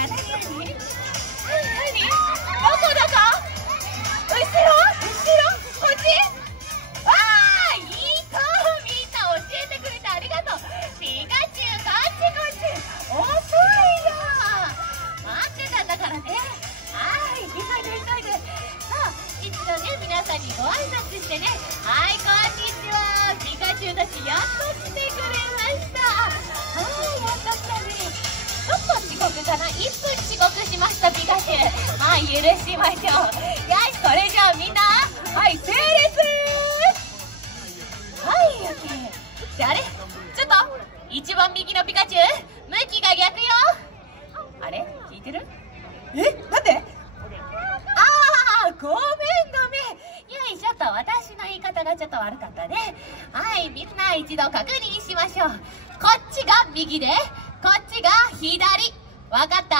何どこどこ？後ろこっち？ああ、いい子、みんな教えてくれてありがとう。ピカチュウ、こっち遅いよ。待ってたんだからね。はい、急いで。さあ、一度ね、皆さんにご挨拶してね。はい、こんにちは。ピカチュウたちやっと来てくれました。はい、やっと来たね。ちょっと遅刻かな、1分遅刻しましたピカチュウ。はい、許しましょう。よし、それじゃあみんな、はい、整列。はい、オッケー。じゃあ、あれちょっと一番右のピカチュウ、向きが逆よ。あれ聞いてる？なんで？ああ、ごめん。いや、ちょっと私の言い方がちょっと悪かったね。はい、みんな一度確認しましょう。こっちが右で、こっちが左。わかった？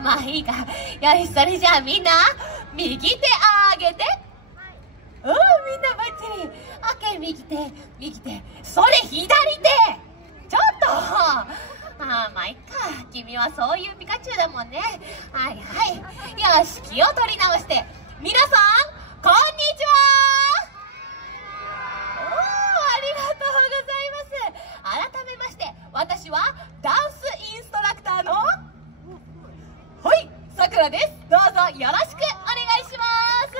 まあいいか。よし、それじゃあみんな、右手あげて。みんなバッチリ。オッケー、右手。それ左手。ちょっと。まあいっか。君はそういうピカチュウだもんね。はい。よし、気を取り直して。皆さん、こんにちは。ありがとうございます。改めまして、私はダンスインストラクターのさくらです。どうぞよろしくお願いします。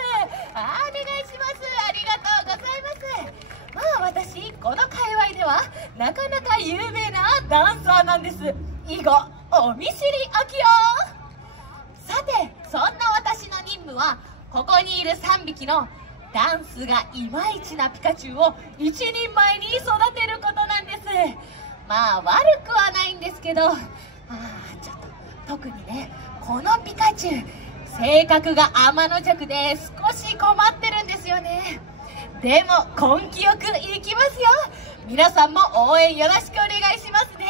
お願いします。ありがとうございます。私この界隈ではなかなか有名なダンサーなんです。以後お見知りおきよ。さて、そんな私の任務はここにいる3匹のダンスがいまいちなピカチュウを一人前に育てることなんです。悪くはないんですけど、ちょっと特にね、このピカチュウ性格が天の弱で少し困ってるんですよね。でも根気よくいきますよ。皆さんも応援よろしくお願いしますね。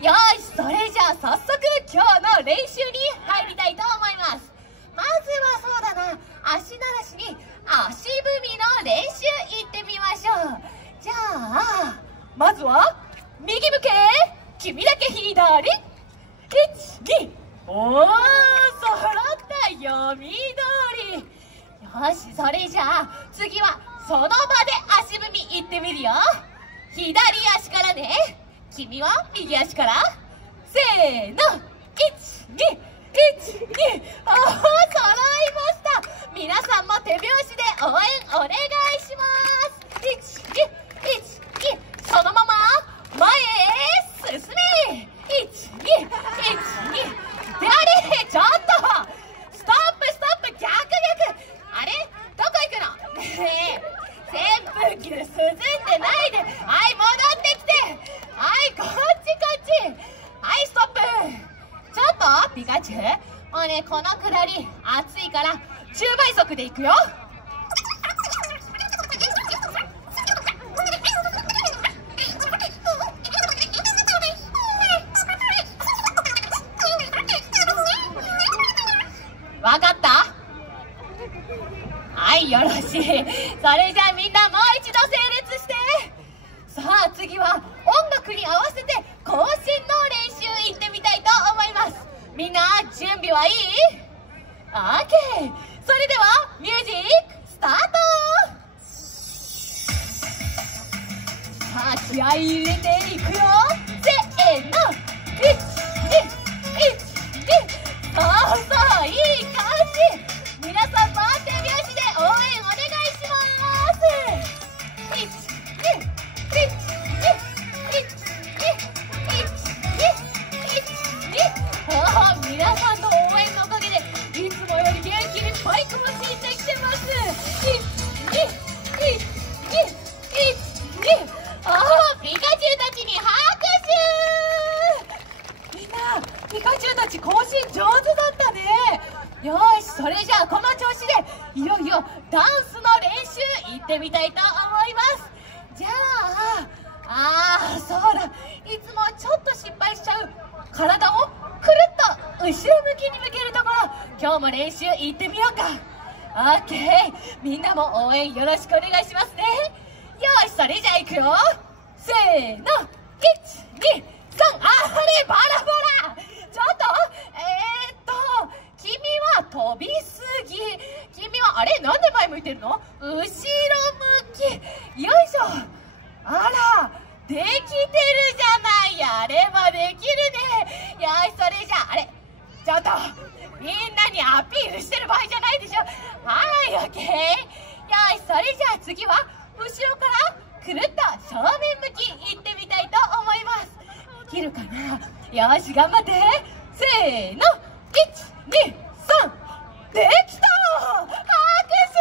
よし、それじゃあ早速今日の練習に入りたいと思います。まずはそうだな、足慣らしに足踏みの練習いってみましょう。じゃあまずは右向け、君だけ左。1、2、揃った読み通り。よし、それじゃあ次はその場で足踏みいってみるよ。左足からね。君は右足から。せーの、1、2、揃いました。皆さんも手拍子で応援お願いします。1、2、そのまま前へ進め。1、2、であれ、ちょっとストップ、逆。あれ、どこ行くの？扇風機で涼んでないで。はい、戻ってきて。はい、こっち。はい、ストップ。ちょっとピカチュウ、もうね、このくだり暑いから10倍速でいくよ。わかった？はい、よろしい。それじゃあみんなもう一度整列して。さあ次は音楽に合わせて行進の練習いってみたいと思います。みんな準備はいい？ OK。 それではミュージックスタート。さあ気合い入れていくよ。せーの、1、2、いい感じ。皆さんも手拍子で応援お願いします。皆さんの応援のおかげでいつもより元気にバイクも進んできてます。ピカチュウたちに拍手。みんな、ピカチュウたち行進上手だったね。よし、それじゃあこの調子でいよいよダンスの練習行ってみたいと思います。じゃあそうだ、いつもちょっと失敗しちゃう体をくるっと後ろ向きに向けるところ、今日も練習行ってみようか。オッケー、みんなも応援よろしくお願いしますね。よし、それじゃあいくよ。せーの、1、2、3、あれバラバ次は後ろからくるっと正面向きいってみたいと思います。できるかな。よし頑張って。せーの、123、できた。拍手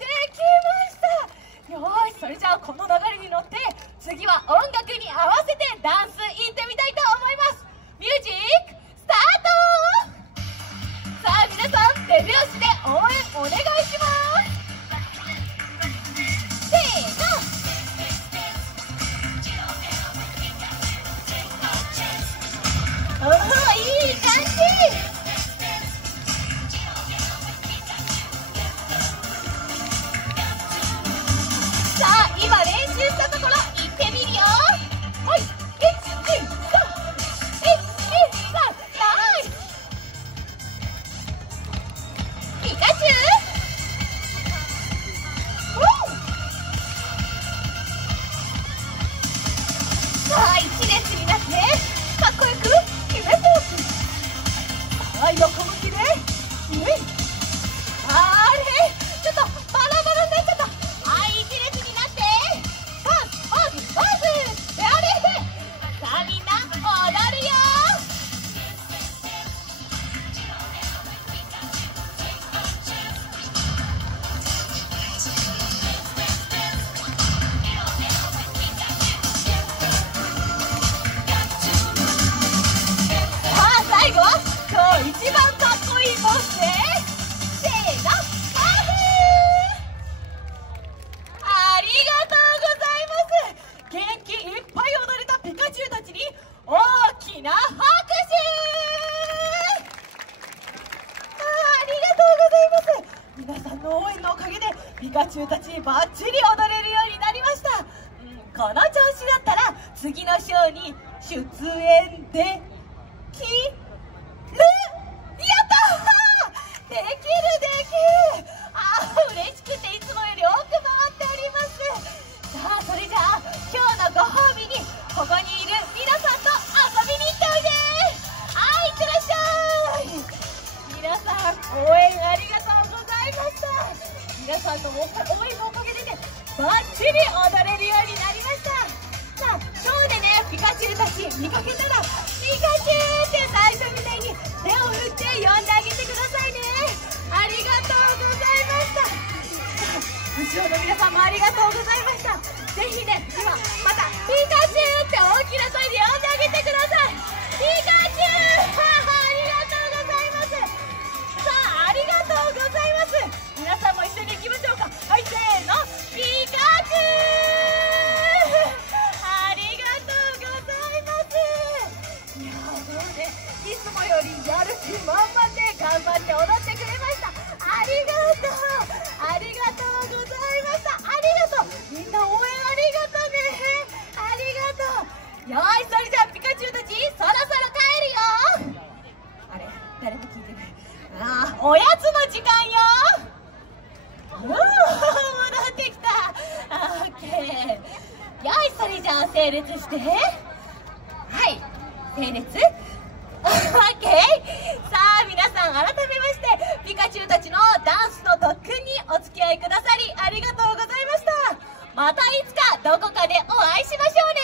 できました。よし、それじゃあこの流れに乗って次は音楽に合わせてダンスいってみたいと思います。ミュージックスタート。さあ皆さん手拍子で応援お願いします。せーの、おお、いい感じ。さあ今練習したところ行ってみるよ。はい、123、ナイス。ピカチュウ。さあ一列になってかっこよく決めポーズ。さあ横向きであれちょっとバラバラになっちゃった。はい、一列になってポーズポーズポーズ。あれさあみんな踊るよ。最後は今日一番かっこいいポーズでせーの、パフありがとうございます。元気いっぱい踊れたピカチュウたちに大きな拍手。ありがとうございます。皆さんの応援のおかげでピカチュウたちバッチリ踊れるようになりました。この調子だったら次のショーに出演できる。やったー、できるできる。嬉しくていつもより多く回っております。さあそれじゃあ今日のご褒美にここにいる皆さんと遊びに行っておいで。はい、いってらっしゃい。皆さん応援ありがとうございました。皆さんの応援のおかげでねバッチリ踊れるようになりました。さあショーでねピカチュウたち見かけたらピカチュウって最初みたいに手を振って呼んであげてくださいね。ありがとうございました。後ろの皆さんもありがとうございました。ぜひね今またピカチュウって大きな声で呼んであげてください。ピカチュウありがとうございます。さあありがとうございます。皆さんも一緒に行きましょうか。はい、せーの、ピカチュウありがとうございます。いやもうねいつもよりやる気満々で頑張って踊ってくれました。ありがとうありがとうございました。ありがとうみんな応援ありがとうね。ありがとう。よーい、それじゃあピカチュウたちそろそろ帰るよ。あれ誰も聞いてない。おやつの時間よ。戻ってきた。オッケー。よい、それじゃあ整列して。はい、整列。オッケー。さあ皆さん改めましてピカチュウたちのダンスの特訓にお付き合いくださりありがとうございました。またいつかどこかでお会いしましょうね。